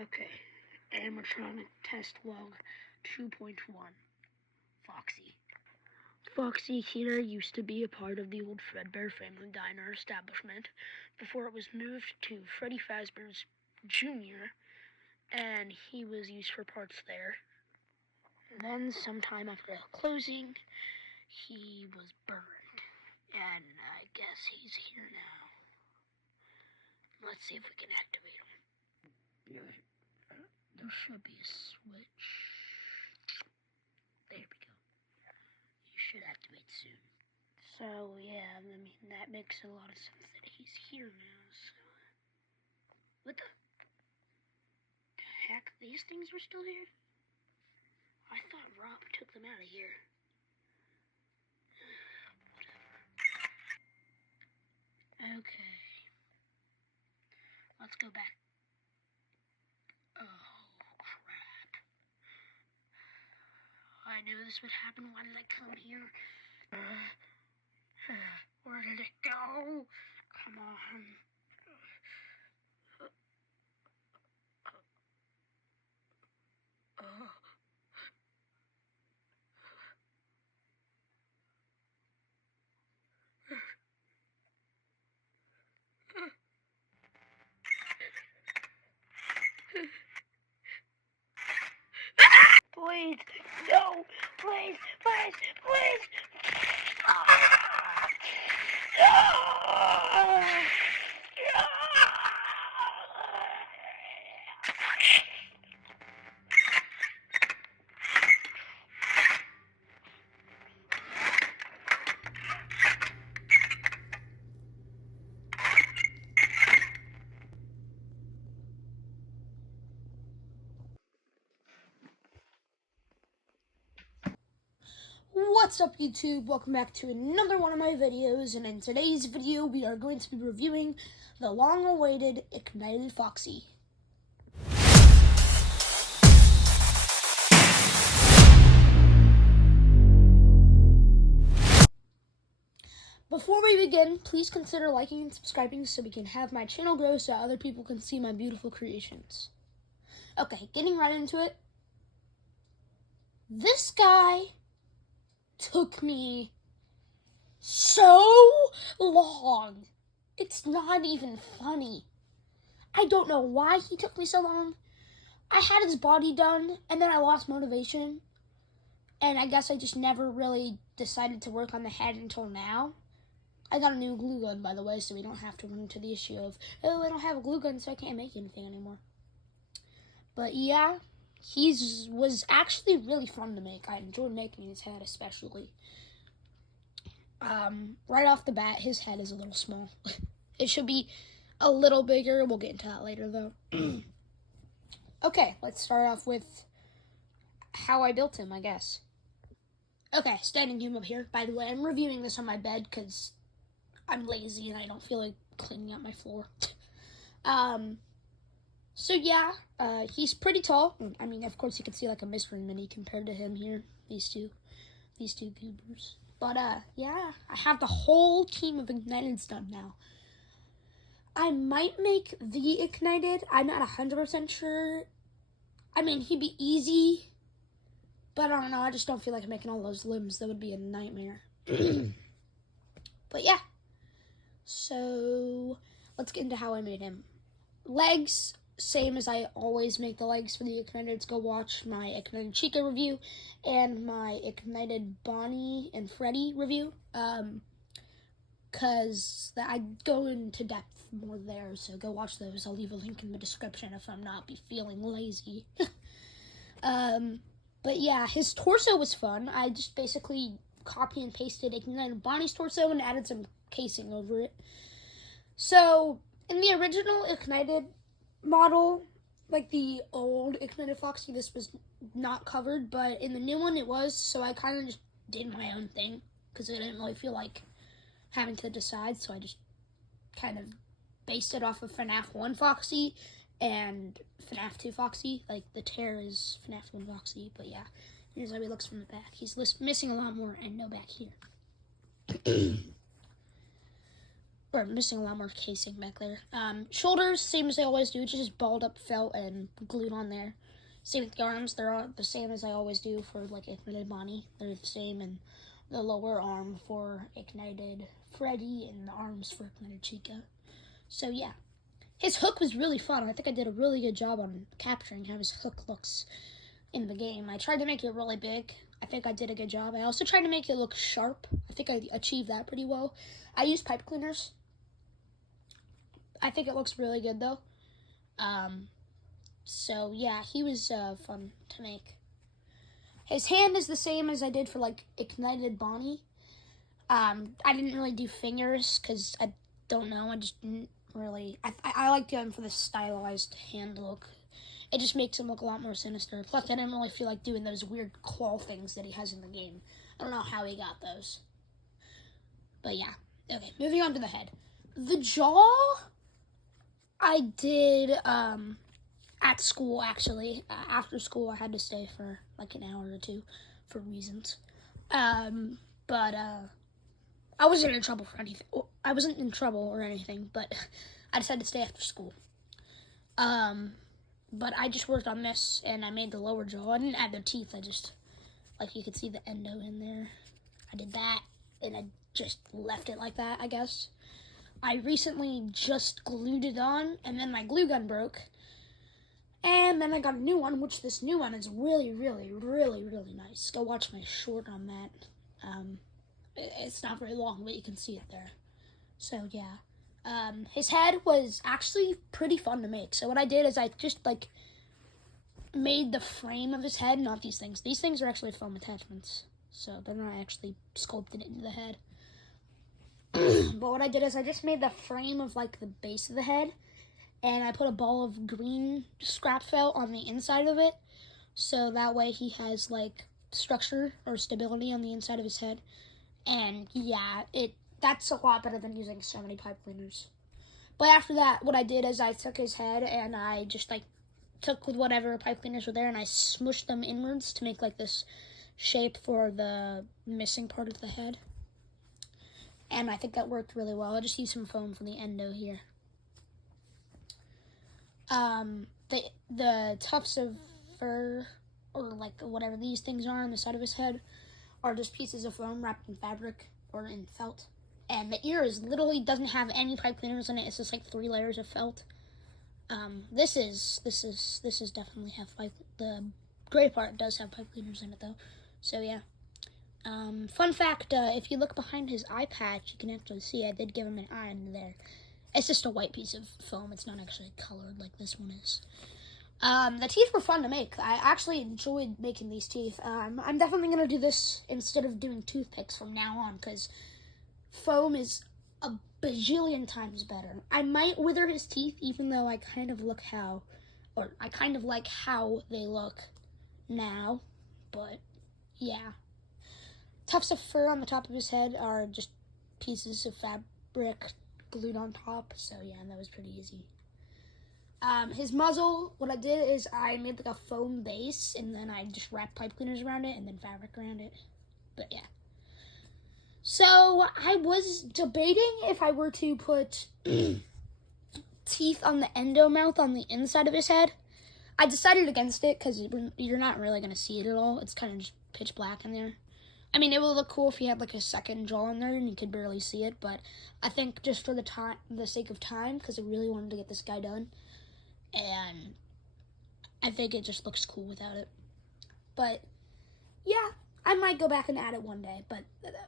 Okay, animatronic test log 2.1. Foxy. Foxy here used to be a part of the old Fredbear Family Diner establishment before it was moved to Freddy Fazbear's Jr., and he was used for parts there. Then, sometime after closing, he was burned, and I guess he's here now. Let's see if we can activate him. There should be a switch. There we go. You should activate soon. So, yeah, I mean, that makes a lot of sense that he's here now, so... What the heck? These things were still here? I thought Rob took them out of here. Whatever. Okay. Let's go back. Oh, crap. I knew this would happen. Why did I come here? Where did it go? Come on. Please, no, please, please, please. What's up, YouTube? Welcome back to another one of my videos, and in today's video we are going to be reviewing the long-awaited Ignited Foxy. Before we begin, please consider liking and subscribing so we can have my channel grow so other people can see my beautiful creations. Okay, getting right into it. This guy took me so long. It's not even funny. I don't know why he took me so long. I had his body done, and then I lost motivation. And I guess I just never really decided to work on the head until now. I got a new glue gun, by the way, so we don't have to run into the issue of, oh, I don't have a glue gun, so I can't make anything anymore. But yeah, he was actually really fun to make. I enjoyed making his head especially. Right off the bat, his head is a little small. It should be a little bigger. We'll get into that later, though. Okay, let's start off with how I built him, I guess. Okay, standing him up here. By the way, I'm reviewing this on my bed because I'm lazy and I don't feel like cleaning out my floor. So yeah, he's pretty tall. I mean, of course, you can see like a mystery mini compared to him here. These two goobers. But yeah, I have the whole team of Igniteds done now. I might make the Ignited. I'm not 100% sure. I mean, he'd be easy, but I don't know. I just don't feel like making all those limbs. That would be a nightmare. But yeah. So let's get into how I made him. Legs, same as I always make the legs for the Igniteds. Go watch my Ignited Chica review and my Ignited Bonnie and Freddy review. Because I go into depth more there, so go watch those. I'll leave a link in the description if I'm not feeling lazy. But yeah, his torso was fun. I just basically copy and pasted Ignited Bonnie's torso and added some casing over it. So, in the original Ignited model, like the old Ignited Foxy, this was not covered, but in the new one it was, so I kind of just did my own thing, because I didn't really feel like having to decide, so I just kind of based it off of FNAF 1 Foxy and FNAF 2 Foxy. Like, the tear is FNAF 1 Foxy, but yeah, here's how he looks from the back. He's missing a lot more and no back here. or missing a lot more casing back there. Shoulders, same as I always do, just balled up felt and glued on there. Same with the arms, they're all the same as I always do for like Ignited Bonnie. They're the same, and the lower arm for Ignited Freddy and the arms for Ignited Chica. So yeah. His hook was really fun. I think I did a really good job on capturing how his hook looks in the game. I tried to make it really big. I think I did a good job. I also tried to make it look sharp. I think I achieved that pretty well. I used pipe cleaners. I think it looks really good though. So yeah, he was fun to make. His hand is the same as I did for like Ignited Bonnie. I didn't really do fingers because I don't know. I just didn't really. I like going for the stylized hand look. It just makes him look a lot more sinister. Plus, I didn't really feel like doing those weird claw things that he has in the game. I don't know how he got those. But yeah. Okay, moving on to the head. The jaw, I did at school, actually. After school, I had to stay for like an hour or two for reasons. But I wasn't in trouble for anything. I wasn't in trouble or anything, but I decided to stay after school. But I just worked on this, and I made the lower jaw. I didn't add the teeth. I just, like, you could see the endo in there. I did that, and I just left it like that, I guess. I recently just glued it on, and then my glue gun broke. And then I got a new one, which this new one is really, really, really, really nice. Go watch my short on that. It's not very long, but you can see it there. So, yeah. His head was actually pretty fun to make. So what I did is I just, like, made the frame of his head, not these things. These things are actually foam attachments. So they're not actually sculpted into the head. But what I did is I just made the frame of, like, the base of the head. And I put a ball of green scrap felt on the inside of it. So that way he has, like, structure or stability on the inside of his head. And, yeah, that's a lot better than using so many pipe cleaners. But after that, what I did is I took his head and I just, like, took whatever pipe cleaners were there and I smushed them inwards to make, like, this shape for the missing part of the head. And I think that worked really well. I just used some foam from the endo here. The tufts of fur, or, like, whatever these things are on the side of his head, are just pieces of foam wrapped in fabric or in felt. And the ear is literally doesn't have any pipe cleaners in it. It's just like 3 layers of felt. This is definitely have pipe. The gray part does have pipe cleaners in it though. So yeah. Fun fact: if you look behind his eye patch, you can actually see I did give him an eye in there. It's just a white piece of foam. It's not actually colored like this one is. The teeth were fun to make. I actually enjoyed making these teeth. I'm definitely going to do this instead of doing toothpicks from now on, because foam is a bajillion times better. I might wither his teeth, even though I kind of like how they look now, but yeah. Tufts of fur on the top of his head are just pieces of fabric glued on top, so yeah, that was pretty easy. His muzzle, what I did is I made like a foam base, and then I just wrapped pipe cleaners around it, and then fabric around it, but yeah. So, I was debating if I were to put teeth on the endo mouth on the inside of his head. I decided against it, because you're not really going to see it at all. It's kind of just pitch black in there. I mean, it would look cool if you had like a second jaw in there and you could barely see it, but I think just for the sake of time, because I really wanted to get this guy done, and I think it just looks cool without it. But yeah, I might go back and add it one day, but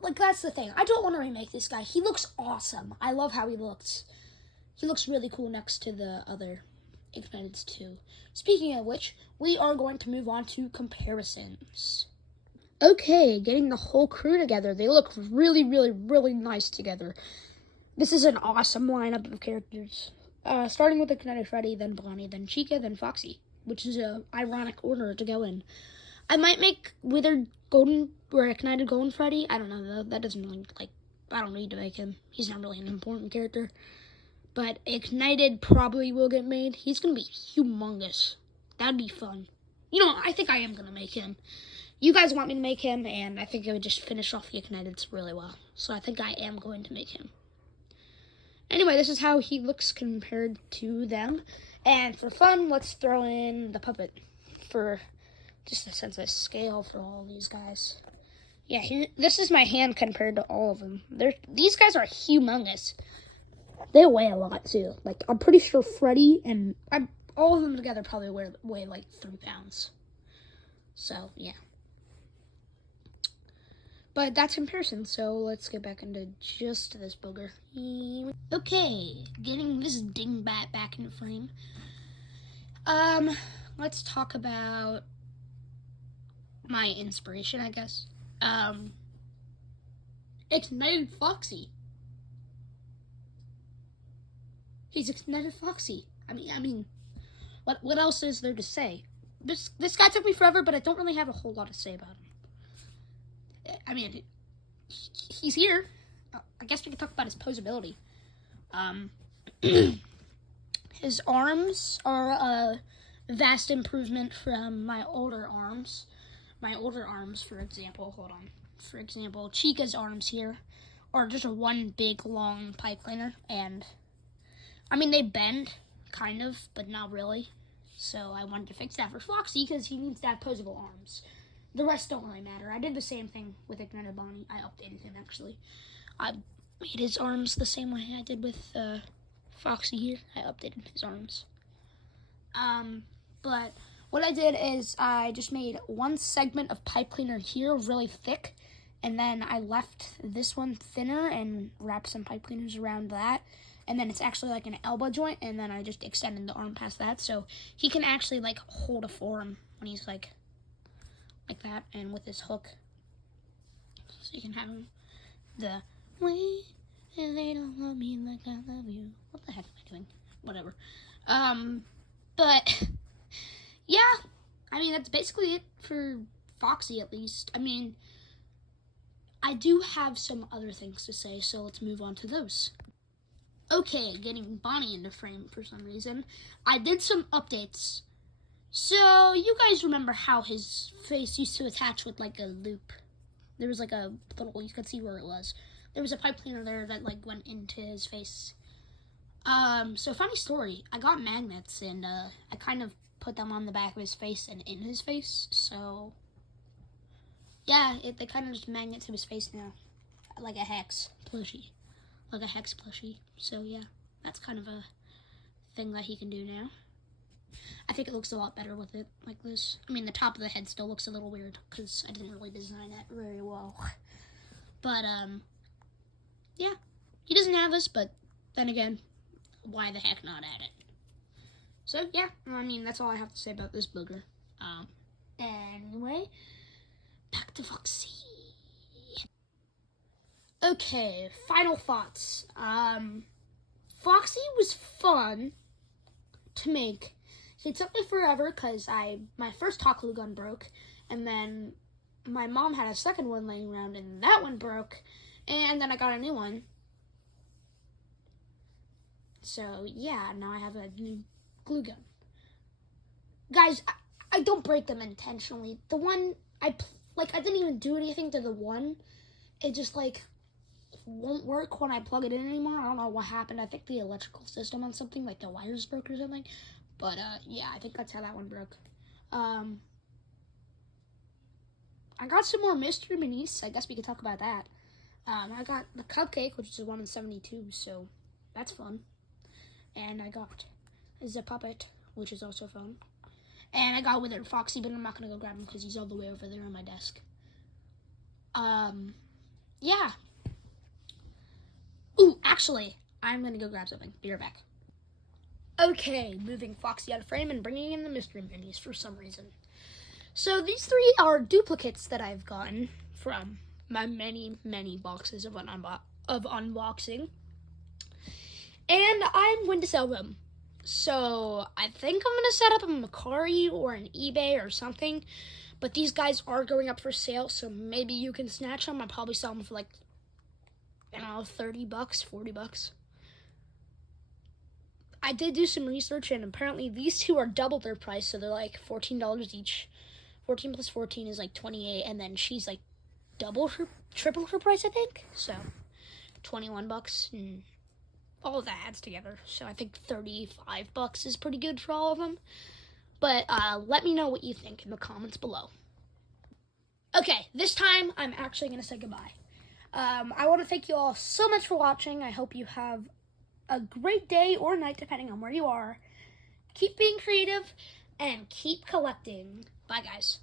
like that's the thing. I don't want to remake this guy. He looks awesome. I love how he looks. He looks really cool next to the other Igniteds too. Speaking of which, we are going to move on to comparisons. Okay, getting the whole crew together. They look really, really, really nice together. This is an awesome lineup of characters. Starting with Ignited Freddy, then Bonnie, then Chica, then Foxy, which is a ironic order to go in. I might make Withered Golden or Ignited Golden Freddy. I don't know though. That doesn't really, I don't need to make him. He's not really an important character. But Ignited probably will get made. He's gonna be humongous. That'd be fun. You know, I think I am gonna make him. You guys want me to make him, and I think it would just finish off the Igniteds really well. So I think I am going to make him. Anyway, this is how he looks compared to them. And for fun, let's throw in the puppet for just a sense of scale for all these guys. Yeah, this is my hand compared to all of them. These guys are humongous. They weigh a lot too. Like, I'm pretty sure Freddy and all of them together probably weigh like 3 pounds. So, yeah. But that's comparison, so let's get back into just this booger. Okay, getting this dingbat back into frame. Let's talk about my inspiration, I guess. Ignited Foxy. He's Ignited Foxy. I mean, what else is there to say? This guy took me forever, but I don't really have a whole lot to say about him. I mean, he's here. I guess we could talk about his posability. His arms are a vast improvement from my older arms. My older arms, for example, For example, Chica's arms here are just one big, long pipe cleaner. And, I mean, they bend, kind of, but not really. So I wanted to fix that for Foxy because he needs to have posable arms. The rest don't really matter. I did the same thing with Introductory Bonnie. I updated him, actually. I made his arms the same way I did with Foxy here. I updated his arms. But what I did is I just made one segment of pipe cleaner here really thick, and then I left this one thinner and wrapped some pipe cleaners around that. And then it's actually like an elbow joint, and then I just extended the arm past that, so he can actually like hold a forearm when he's like that, and with his hook, so you can have him the way and they don't love me like I love you. What the heck am I doing? Whatever. But yeah, I mean, that's basically it for Foxy, at least. I mean, I do have some other things to say, so let's move on to those. Okay, getting Bonnie into frame for some reason. I did some updates. So, you guys remember how his face used to attach with like a loop. There was like a little, you could see where it was. There was a pipe cleaner there that like went into his face. So funny story, I got magnets and I kind of put them on the back of his face and in his face. So, yeah, they kind of just magnet to his face now. Like a hex plushie. So yeah, that's kind of a thing that he can do now. I think it looks a lot better with it like this. I mean, the top of the head still looks a little weird because I didn't really design it very well. But, yeah, he doesn't have this, but then again, why the heck not add it? So, yeah, I mean, that's all I have to say about this booger. Anyway, back to Foxy. Okay, final thoughts. Foxy was fun to make. It took me forever because my first hot glue gun broke, and then my mom had a second one laying around, and that one broke, and then I got a new one. So yeah, now I have a new glue gun. Guys, I don't break them intentionally. The one I didn't even do anything to the one. It just won't work when I plug it in anymore. I don't know what happened. I think the electrical system on something, like the wires broke or something. But yeah, I think that's how that one broke. I got some more mystery minis. I guess we could talk about that. I got the cupcake, which is a 1 in 72, so that's fun. And I got the puppet, which is also fun. And I got Withered Foxy, but I'm not gonna go grab him because he's all the way over there on my desk. Yeah. Ooh, actually, I'm gonna go grab something. Be right back. Okay, moving Foxy out of frame and bringing in the mystery minis for some reason. So these 3 are duplicates that I've gotten from my many, many boxes of unboxing. And I'm going to sell them. So I think I'm going to set up a Mercari or an eBay or something. But these guys are going up for sale, so maybe you can snatch them. I'll probably sell them for like, I don't know, $30, $40. I did do some research, and apparently these 2 are double their price, so they're like $14 each. 14 plus 14 is like 28, and then she's like triple her price, I think. So $21, and all of that adds together. So I think $35 is pretty good for all of them. But let me know what you think in the comments below. Okay, this time I'm actually going to say goodbye. I want to thank you all so much for watching. I hope you have a great day or night, depending on where you are. Keep being creative and keep collecting. Bye, guys.